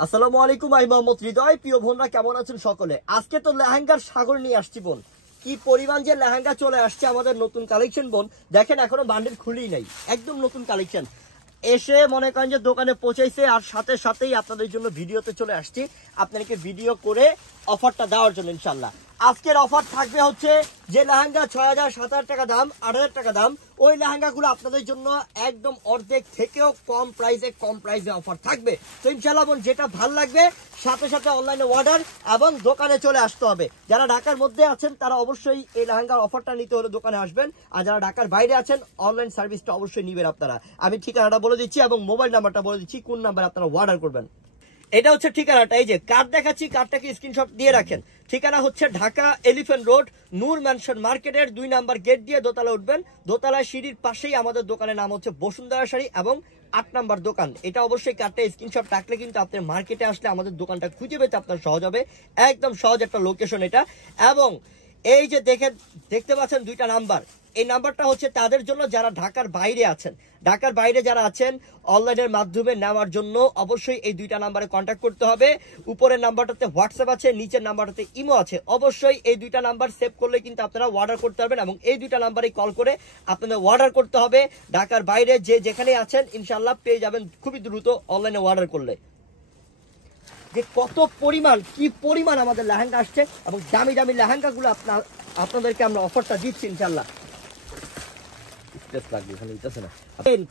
আসসালামু আলাইকুম, আমি মোহাম্মদ হৃদয়। প্রিয় বোনরা কেমন আছেন সকলে? আজকে তো লেহেঙ্গার সাগর নিয়ে আসছি বোন। কি পরিমাণ যে লেহেঙ্গা চলে আসছে আমাদের নতুন কালেকশন বোন, দেখেন এখনো বান্ডিল খুলেই নাই, একদম নতুন কালেকশন এসে মনে করেন যে দোকানে পৌঁছাইছে, আর সাথে সাথেই আপনাদের জন্য ভিডিওতে চলে আসছি আপনাদেরকে ভিডিও করে অফারটা দেওয়ার জন্য। ইনশাল্লাহ আজকের অফার থাকবে হচ্ছে যে লেহেঙ্গা ৬,০০০ ৭,০০০ টাকা দাম, ৮,০০০ টাকা দাম, ওই লেহেঙ্গাগুলো আপনাদের জন্য একদম অর্ধেক থেকেও কম প্রাইসে অফার থাকবে। তো ইনশাল্লাহ বোন, যেটা ভালো লাগবে সাথে সাথে অনলাইনে অর্ডার এবং দোকানে চলে আসতে হবে। যারা ঢাকার মধ্যে আছেন তারা অবশ্যই এই লেহেঙ্গার অফারটা নিতে হলে দোকানে আসবেন, আর যারা ঢাকার বাইরে আছেন অনলাইন সার্ভিসটা অবশ্যই নিবেন আপনারা। আমি ঠিকানাটা বলে দিচ্ছি এবং মোবাইল নাম্বারটা বলে দিচ্ছি, কোন নাম্বারে আপনারা অর্ডার করবেন। এটা হচ্ছে ঠিকানাটা, এই যে কার্ড দেখাচ্ছি, কার্ডটাকে স্ক্রিনশট দিয়ে রাখেন। ঠিকানা হচ্ছে ঢাকা এলিফ্যান্ট রোড, নূর ম্যানশন মার্কেটের ২ নাম্বার গেট দিয়ে দোতলা উঠবেন। দোতলা সিঁড়ির পাশেই আমাদের দোকানের নাম হচ্ছে বসুন্ধরা শাড়ি এবং ৮ নাম্বার দোকান। এটা অবশ্যই কার্ডটা স্ক্রিনশট রাখলে কিন্তু আপনি মার্কেটে আসলে আমাদের দোকানটা খুঁজে পেতে আপনার সহজ হবে, একদম সহজ একটা লোকেশন এটা। এবং এই যে দেখতে পাচ্ছেন ২টা নাম্বার, এই নাম্বারটা হচ্ছে তাদের জন্য যারা ঢাকার বাইরে আছেন। ঢাকার বাইরে যারা আছেন অনলাইনের মাধ্যমে নেওয়ার জন্য অবশ্যই এই ২টা নাম্বারে কন্ট্যাক্ট করতে হবে। উপরের নাম্বারটাতে হোয়াটসঅ্যাপ আছে, নিচের নাম্বারটাতে ইমো আছে। অবশ্যই এই ২টা নাম্বার সেভ করলে কিন্তু আপনারা অর্ডার করতে পারবেন, এবং এই ২টা নাম্বারে কল করে আপনাদের অর্ডার করতে হবে। ঢাকার বাইরে যেখানে আছেন ইনশাল্লাহ পেয়ে যাবেন খুবই দ্রুত অনলাইনে অর্ডার করলে। যে কত পরিমাণ কি পরিমাণ আমাদের লেহেঙ্গা আসছে, এবং দামি দামি লেহেঙ্গাগুলো আপনাদেরকে আমরা অফারটা দিচ্ছি ইনশাল্লাহ।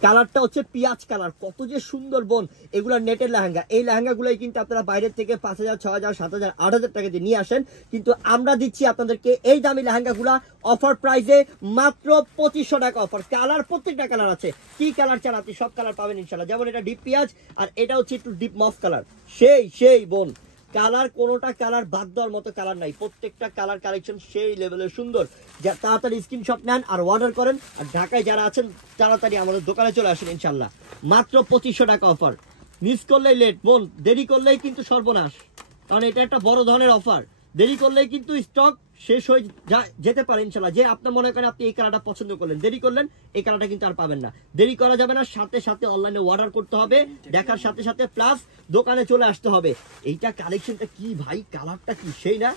কালারটা হচ্ছে পিঁয়াজ কালার, কত যে সুন্দর বোন। এগুলা নেটের লেহেঙ্গা, এই লেহেঙ্গা গুলোই কিন্তু আপনারা বাইরের থেকে ৫,০০০ ৬,০০০ ৭,০০০ ৮,০০০ টাকা দিয়ে নিয়ে আসেন, কিন্তু আমরা দিচ্ছি আপনাদেরকে এই দামি লেহেঙ্গা গুলা অফার প্রাইসে মাত্র ২৫০০ টাকা অফার। কালার প্রত্যেকটা কালার আছে, কি কালার চান আপনি সব কালার পাবেন ইনশাল্লাহ। যেমন এটা ডিপ পেঁয়াজ, আর এটা হচ্ছে একটু ডিপ মফ কালার। সেই বোন কালার, কোনোটা কালার বাদ দেওয়ার মতো কালার নাই, প্রত্যেকটা কালার কালেকশন সেই লেভেলের সুন্দর। তাড়াতাড়ি স্ক্রিনশট নেন আর অর্ডার করেন। আর ঢাকায় যারা আছেন তাড়াতাড়ি আমাদের দোকানে চলে আসেন ইনশাল্লাহ। মাত্র ২৫০০ টাকা অফার, মিস করলেই লেট বোন, দেরি করলেই কিন্তু সর্বনাশ, কারণ এটা একটা বড় ধরনের অফার। দেরি করলেই কিন্তু স্টক শেষ হয়ে যেতে পারে ইনশাল্লাহ। যে আপনার মনে করেন আপনি এই কালারটা পছন্দ করলেন, দেরি করলেন, এই কালারটা কিন্তু আর পাবেন না। দেরি করা যাবে না, সাথে সাথে অনলাইনে অর্ডার করতে হবে, দেখার সাথে সাথে প্লাস দোকানে চলে আসতে হবে। এইটা কালেকশনটা কি ভাই, কালারটা কি সেই না?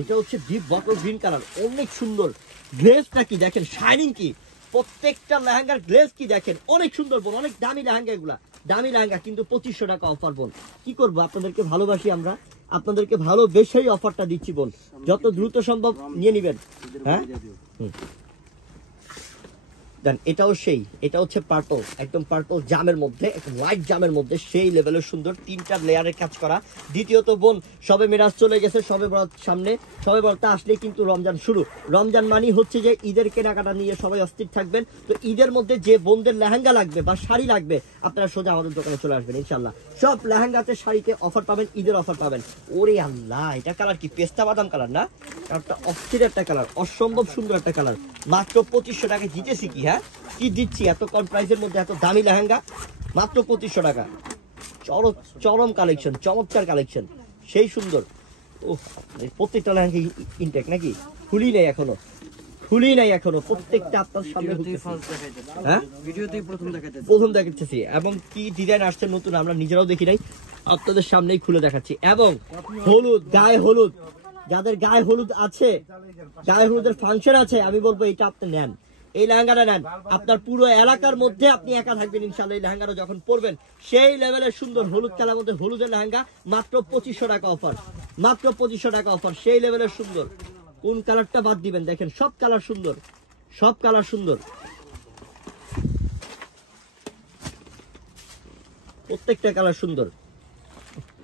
এটা হচ্ছে ডিপ বটল গ্রিন কালার, অনেক সুন্দর। গ্লেজটা কি দেখেন, শাইনিং কি, প্রত্যেকটা লেহেঙ্গার গ্লেজ কি দেখেন, অনেক সুন্দর বোন। অনেক দামি লেহেঙ্গা, এগুলা দামি লেহেঙ্গা, কিন্তু ২৫০০ টাকা অফার বোন। কি করবো, আপনাদেরকে ভালোবাসি আমরা, আপনাদেরকে ভালোবেসেই অফারটা দিচ্ছি বোন। যত দ্রুত সম্ভব নিয়ে নিবেন। হ্যাঁ, এটা হচ্ছে পার্পল, একদম পার্পল জামের মধ্যে, একদম লাইট জামের মধ্যে সেই লেভেলের সুন্দর, ৩টা লেয়ারের কাজ করা। দ্বিতীয়ত বোন, সবে মিরাজ চলে গেছে, সবে বরাত সামনে, সবে বরাত আসলে কিন্তু রমজান শুরু। রমজান মানি হচ্ছে যে ঈদের কেনাকাটা নিয়ে সবাই অস্থির থাকবেন। তো ঈদের মধ্যে যে বোনদের লেহেঙ্গা লাগবে বা শাড়ি লাগবে, আপনারা সোজা আমাদের দোকানে চলে আসবেন ইনশাল্লাহ। সব লেহেঙ্গাতে শাড়িতে অফার পাবেন, ঈদের অফার পাবেন। ওরে আল্লাহ, এটা কালার কি, পেস্তা বাদাম কালার না? একটা অস্থির একটা কালার, অসম্ভব সুন্দর একটা কালার। মাত্র ২৫০০ টাকা জিতেছি কি? হ্যাঁ, কি দিচ্ছি এত কম প্রাইসের মধ্যে এত দামি লেহেঙ্গা, মাত্র ২৫০০ টাকা। চরম কালেকশন, চমৎকার কালেকশন, সেই সুন্দর। ও, প্রত্যেকটা লেহেঙ্গা ইনটেক নাকি? খুলি নাই এখনো, প্রত্যেকটা আপনার সামনে প্রথম দেখাচ্ছি। এবং কি ডিজাইন আসছে নতুন, আমরা নিজেরাও দেখি নাই, আপনাদের সামনেই খুলে দেখাচ্ছি। এবং হলুদ, গায়ে হলুদ, যাদের গায়ে হলুদ আছে, গায়ে হলুদের ফাংশন আছে, আমি বলবো এটা আপনি নেন, এই লেহেঙ্গাটা নেন। আপনার পুরো এলাকার মধ্যে আপনি একা থাকবেন ইনশাল্লাহ এই লেহেঙ্গাটা যখন পরবেন। সেই লেভেলের সুন্দর হলুদ কালার মধ্যে হলুদের লেহেঙ্গা, মাত্র ২৫০০ টাকা অফার, মাত্র ২৫০০ টাকা অফার, সেই লেভেলের সুন্দর। কোন কালারটা বাদ দিবেন? দেখেন সব কালার সুন্দর, সব কালার সুন্দর, প্রত্যেকটা কালার সুন্দর।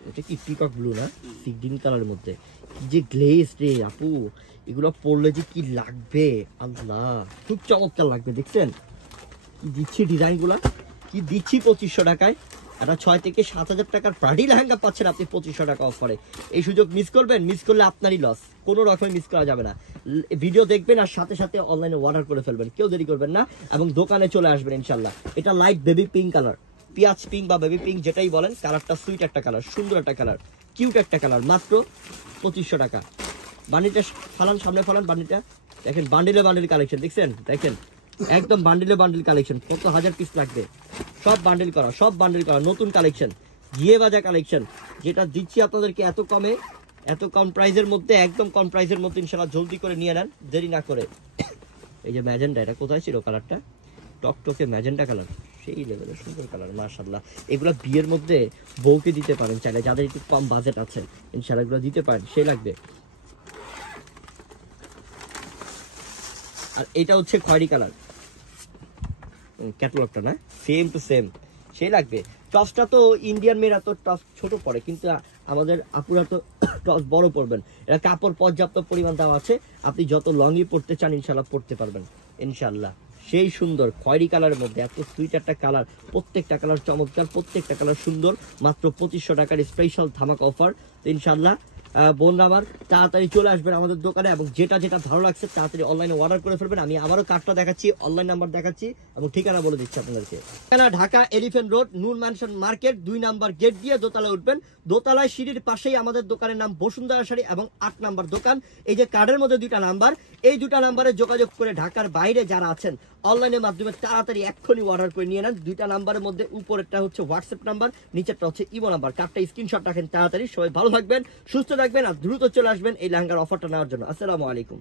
এটা কি পিকক ব্লু না, সি গ্রিন কালারের মধ্যে, কি যে গ্লেজ রে আপু, এগুলো পরলে যে কি লাগবে আল্লাহ, খুব চমৎকার লাগবে। দেখছেন কি দিচ্ছি ডিজাইন গুলা, কি দিচ্ছি ২৫০০ টাকায়। একটা ৬ থেকে ৭,০০০ টাকার পার্টি লেহেঙ্গা পাচ্ছেন আপনি ২৫০০ টাকা অফারে। এই সুযোগ মিস করবেন, মিস করলে আপনারই লস, কোনো রকমে মিস করা যাবে না। ভিডিও দেখবেন আর সাথে সাথে অনলাইনে অর্ডার করে ফেলবেন, কেউ দেরি করবেন না, এবং দোকানে চলে আসবেন ইনশাল্লাহ। এটা লাইট বেবি পিঙ্ক কালার, পিঁয়াজ পিঙ্ক বা বেবি পিঙ্ক যেটাই বলেন, কালারটা সুইট একটা কালার, সুন্দর একটা কালার, কিউট একটা কালার, মাত্র ২৫০০ টাকা। বান্ডিলটা ফালান, সামনে ফালান বান্ডিলটা, দেখেন বান্ডিলে বান্ডিল কালেকশন, দেখছেন, দেখেন একদম বান্ডিলে বান্ডিল কালেকশন, কত হাজার পিস লাগবে, সব বান্ডিল করা, সব বান্ডিল করা, নতুন কালেকশন। জিয়ে বাজা কালেকশন, যেটা দিচ্ছি আপনাদেরকে এত কমে, এত কম প্রাইসের মধ্যে, একদম কম প্রাইসের মধ্যে। ইনশাআল্লাহ জলদি করে নিয়ে নেন, দেরি না করে। এই যে ম্যাজেন্ডা, এটা কোথায় ছিল কালারটা? টকটকে ম্যাজেন্ডা কালার, সেই লেভেলের সুন্দর কালার মাশাআল্লাহ। এগুলো বিয়ের মধ্যে বউকে দিতে পারেন চাইলে, যাদের একটু কম বাজেট আছে ইনশাআল্লাহ এগুলো দিতে পারেন, সেই লাগবে। আর এটা হচ্ছে খয়েরি কালার, ক্যাটালগটা না, সেম টু সেম, সেই লাগবে। টপসটা তো ইন্ডিয়ান মেয়েরা তো টপস ছোট পড়ে, কিন্তু আমাদের আপুরা তো টপস বড় পরবেন। এটা কাপড় পর্যাপ্ত পরিমাণ দেওয়া আছে, আপনি যত লংই পড়তে চান ইনশাল্লাহ পড়তে পারবেন ইনশাল্লাহ। সেই সুন্দর খয়েরি কালারের মধ্যে এত সুইট একটা কালার, প্রত্যেকটা কালার চমৎকার, প্রত্যেকটা কালার সুন্দর। মাত্র 2500 টাকার স্পেশাল ধামাকা অফার ইনশাল্লাহ। বোনরা আমার তাড়াতাড়ি চলে আসবেন আমাদের দোকানে, এবং যেটা যেটা ভালো লাগছে তাড়াতাড়ি অনলাইনে অর্ডার করে ফেলবেন। আমি আবারও কার্ডটা দেখাচ্ছি, অনলাইন নাম্বার দেখাচ্ছি এবং ঠিকানা বলে দিচ্ছি আপনাদেরকে। ঠিকানা ঢাকা এলিফ্যান্ট রোড, নূর ম্যানশন মার্কেট, 2 নাম্বার গেট দিয়ে দোতলায় উঠবেন। দোতলায় সিঁড়ির পাশেই আমাদের দোকানের নাম বসুন্ধরা শাড়ি, এবং 8 নাম্বার দোকান। এই যে কার্ডের মধ্যে 2টা নাম্বার, এই 2টা নাম্বারে যোগাযোগ করে ঢাকার বাইরে যারা আছেন অনলাইনের মাধ্যমে তাড়াতাড়ি এক্ষুনি অর্ডার করে নিয়ে নেন। 2টা নাম্বারের মধ্যে উপরেরটা হচ্ছে হোয়াটসঅ্যাপ নাম্বার, নিচেরটা হচ্ছে ইমো নাম্বার। কার্ডটা স্ক্রিনশট রাখেন তাড়াতাড়ি। সবাই ভালো থাকবেন, সুস্থ থাকবেন, আর দ্রুত চলে আসবেন এই লেহেঙ্গার অফারটা নেওয়ার জন্য। আসসালামু আলাইকুম।